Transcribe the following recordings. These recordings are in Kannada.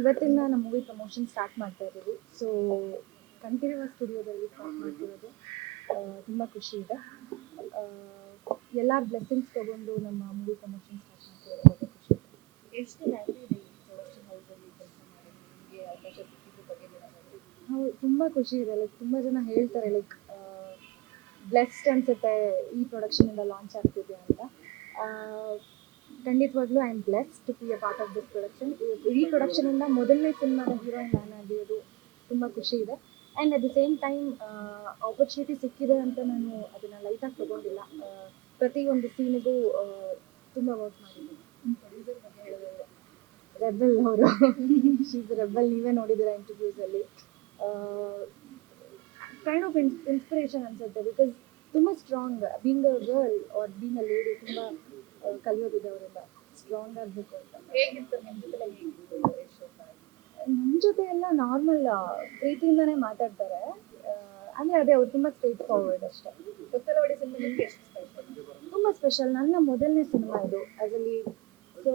ಇವತ್ತಿಂದ ನಮ್ಮ ಮೂವಿ ಪ್ರಮೋಷನ್ ಸ್ಟಾರ್ಟ್ ಮಾಡ್ತಾ ಇದ್ದೀವಿ. ಸೊ ಕಂಠೀರವ ಸ್ಟುಡಿಯೋದಲ್ಲಿ ಸ್ಟಾರ್ಟ್ ಮಾಡ್ತಿರೋದು ತುಂಬ ಖುಷಿ ಇದೆ. ಎಲ್ಲ ಬ್ಲೆಸ್ಸಿಂಗ್ಸ್ ತಗೊಂಡು ನಮ್ಮ ಮೂವಿ ಪ್ರಮೋಷನ್ ಸ್ಟಾರ್ಟ್ ಮಾಡ್ತಿರೋದು ಖುಷಿ ಇದೆ. ಎಷ್ಟು ಹೌದು ತುಂಬ ಖುಷಿ ಇದೆ. ಲೈಕ್ ತುಂಬ ಜನ ಹೇಳ್ತಾರೆ ಲೈಕ್ ಬ್ಲೆಸ್ಡ್ ಅನ್ಸುತ್ತೆ ಈ ಪ್ರೊಡಕ್ಷನಿಂದ ಲಾಂಚ್ ಆಗ್ತಿದೆ ಅಂತ. ಖಂಡಿತವಾಗ್ಲೂ I am blessed to be a part of this production ಈ ಪ್ರೊಡಕ್ಷನಿಂದ ಮೊದಲನೇ ಸಿನಿಮಾದ ಹೀರೋಯಿನ್ ನಾನು ಆಗಿರೋದು ತುಂಬ ಖುಷಿ ಇದೆ. And at the same time opportunity ಸಿಕ್ಕಿದೆ ಅಂತ ನಾನು ಅದನ್ನು ಲೈಟಾಗಿ ತೊಗೊಂಡಿಲ್ಲ. ಪ್ರತಿಯೊಂದು ಸೀನಿಗೂ ತುಂಬ ವರ್ಕ್ ಮಾಡಿದ್ದೀನಿ. ರೆಬಲ್ ಅವರು. ಶೀಸ್ ರೆಬಲ್ ನೀವೇ ನೋಡಿದ್ದೀರಾ ಇಂಟರ್ವ್ಯೂಸಲ್ಲಿ ಕೈಂಡ್ ಆಫ್ ಇನ್ಸ್ಪಿರೇಷನ್ ಅನ್ಸುತ್ತೆ ಬಿಕಾಸ್ ತುಂಬ strong being a girl or being a lady ತುಂಬ ಕಲಿಯೋದಿದೆ ಅವರಿಂದ ಸ್ಟ್ರಾಂಗ್ ಆಗಬೇಕು ಅಂತ. ಹೇಗಿತ್ತು ನಿಮ್ಮ ಜೊತೆ ನಮ್ಮ ಜೊತೆ ಎಲ್ಲ ನಾರ್ಮಲ್ ಪ್ರೀತಿಯಿಂದನೇ ಮಾತಾಡ್ತಾರೆ. ಅಂದ್ರೆ ಅದೇ ಅವ್ರು ತುಂಬ ಸ್ಟ್ರೈಟ್ ಫಾರ್ವರ್ಡ್ ಅಷ್ಟೇ. ಗೊತ್ತಲವಾಡಿ ಸಿನಿಮಾ ನಿಮಗೆ ತುಂಬ ಸ್ಪೆಷಲ್ ನನ್ನ ಮೊದಲನೇ ಸಿನಿಮಾ ಇದು ಅದರಲ್ಲಿ ಸೊ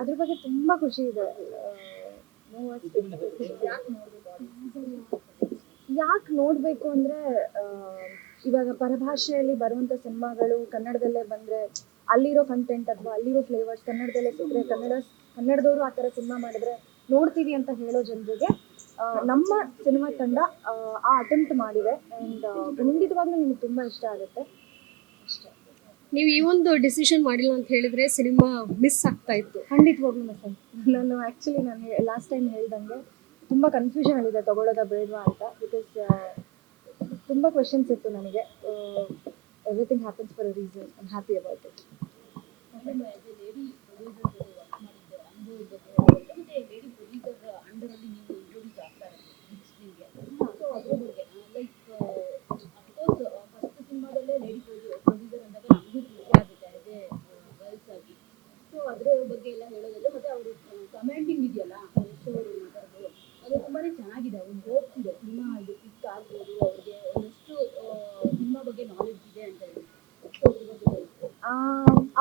ಅದ್ರ ಬಗ್ಗೆ ತುಂಬ ಖುಷಿ ಇದೆ. ಯಾಕೆ ನೋಡ್ಬೇಕು? ಯಾಕೆ ನೋಡಬೇಕು ಅಂದರೆ ಇವಾಗ ಪರಭಾಷೆಯಲ್ಲಿ ಬರುವಂಥ ಸಿನಿಮಾಗಳು ಕನ್ನಡದಲ್ಲೇ ಬಂದರೆ ಅಲ್ಲಿರೋ ಕಂಟೆಂಟ್ ಅಥವಾ ಅಲ್ಲಿರೋ ಫ್ಲೇವರ್ಸ್ ಕನ್ನಡದಲ್ಲೇ ಸಿಕ್ಕರೆ ಕನ್ನಡ ಕನ್ನಡದವರು ಆ ಥರ ಸಿನಿಮಾ ಮಾಡಿದ್ರೆ ನೋಡ್ತೀವಿ ಅಂತ ಹೇಳೋ ಜನರಿಗೆ ನಮ್ಮ ಸಿನಿಮಾ ತಂಡ ಆ, ಅಟೆಂಪ್ಟ್ ಮಾಡಿದೆ. ಆ್ಯಂಡ್ ಖಂಡಿತವಾಗ್ಲೂ ನಿಮ್ಗೆ ತುಂಬ ಇಷ್ಟ ಆಗುತ್ತೆ. ಅಷ್ಟೇ. ನೀವು ಈ ಒಂದು ಡಿಸಿಷನ್ ಮಾಡಿಲ್ಲ ಅಂತ ಹೇಳಿದ್ರೆ ಸಿನಿಮಾ ಮಿಸ್ ಆಗ್ತಾ ಇತ್ತು. ಖಂಡಿತವಾಗ್ಲೂ ಮಿಸ್ ನಾನು ಆ್ಯಕ್ಚುಲಿ ನಾನು ಲಾಸ್ಟ್ ಟೈಮ್ ಹೇಳ್ದಂಗೆ ತುಂಬ ಕನ್ಫ್ಯೂಷನ್ ಆಗಿದೆ ತಗೊಳ್ಳೋದಾ ಬೇಡವಾ ಅಂತ. ಬಿಕಾಸ್ ತುಂಬ ಕ್ವೆಶನ್ಸ್ ಇತ್ತು ನನಗೆ. Everything happens for a reason I'm happy about it madam as a lady producer ಜೊತೆ ವರ್ಕ್ ಮಾಡಿದ್ದೆ ಅನುಭವದ ಬಗ್ಗೆ ಹೇಳೋದಾದ್ರೆ ಮತ್ತೆ ಲೇಡಿ ಪ್ರೊಡ್ಯೂಸರ್ ಅಂಡರಲ್ಲಿ ನೀವು ಇಂಟ್ರೊಡ್ಯೂಸ್ ಆಗ್ತಾರೆ ನಿಮಗೆ ಸೊ ಅದ್ರ ಬಗ್ಗೆ ಲೈಕ್ ಅಫ್ಕೋರ್ಸ್ ಫಸ್ಟ್ ಸಿನಿಮಾದಲ್ಲೇ ಲೇಡಿ ಪ್ರೊಡ್ಯೂಸರ್ ಅಂದಾಗ ನಮಗೂ ಖುಷಿ ಆಗುತ್ತೆ ಆಸ್ ಎ ಗರ್ಲ್ಸ್ ಆಗಿ ಸೊ ಅದ್ರ ಬಗ್ಗೆ ಎಲ್ಲ ಹೇಳೋದಾದ್ರೆ ಮತ್ತೆ ಅವರು ಕಮ್ಯಾಂಡಿಂಗ್ ಇದೆಯಲ್ಲ ಅದು ತುಂಬಾನೇ ಚೆನ್ನಾಗಿದೆ ಹೋಪ್ಸ್ ಇದೆ ಸಿನಿಮಾ ಇದು ಪಿಕ್ ಆಗ್ಬೋದು ಅವ್ರಿಗೆ ಒಂದಷ್ಟು ಸಿನಿಮಾ ಬಗ್ಗೆ ನಾಲೆಡ್ಜ್ ಇದೆ ಅಂತ ಹೇಳಿ.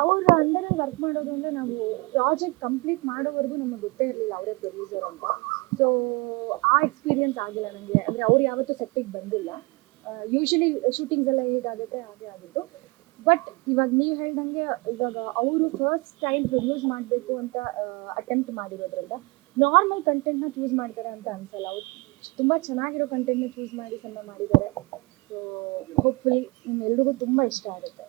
ಅವ್ರ ಅಂಡರಲ್ಲಿ ವರ್ಕ್ ಮಾಡೋದು ಅಂದರೆ ನಾವು ಪ್ರಾಜೆಕ್ಟ್ ಕಂಪ್ಲೀಟ್ ಮಾಡೋವರೆಗೂ ನಮಗೆ ಗೊತ್ತೇ ಇರಲಿಲ್ಲ ಅವರೇ ಪ್ರೊಡ್ಯೂಸರ್ ಅಂತ. ಸೊ ಆ ಎಕ್ಸ್ಪೀರಿಯನ್ಸ್ ಆಗಿಲ್ಲ ನನಗೆ ಅಂದರೆ ಅವ್ರು ಯಾವತ್ತೂ ಸೆಟ್ಟಿಗೆ ಬಂದಿಲ್ಲ. ಯೂಶಲಿ ಶೂಟಿಂಗ್ಸ್ ಎಲ್ಲ ಹೇಗಾಗುತ್ತೆ, ಹಾಗೆ ಆಗಿತ್ತು ಬಟ್ ಇವಾಗ ನೀವು ಹೇಳ್ದಂಗೆ ಇವಾಗ ಅವರು ಫಸ್ಟ್ ಟೈಮ್ ಪ್ರೊಡ್ಯೂಸ್ ಮಾಡಬೇಕು ಅಂತ ಅಟೆಂಪ್ಟ್ ಮಾಡಿರೋದ್ರಿಂದ ನಾರ್ಮಲ್ ಕಂಟೆಂಟ್ನ ಚೂಸ್ ಮಾಡ್ತಾರೆ ಅಂತ ಅನ್ಸಲ್ಲ. ಅವ್ರು ತುಂಬ ಚೆನ್ನಾಗಿರೋ ಕಂಟೆಂಟ್ನ ಚೂಸ್ ಮಾಡಿ ಸಿನಿಮಾ ಮಾಡಿದ್ದಾರೆ. ಸೊ ಹೋಪ್ಫುಲಿ ನಿಮ್ಮೆಲ್ರಿಗೂ ತುಂಬ ಇಷ್ಟ ಆಗುತ್ತೆ.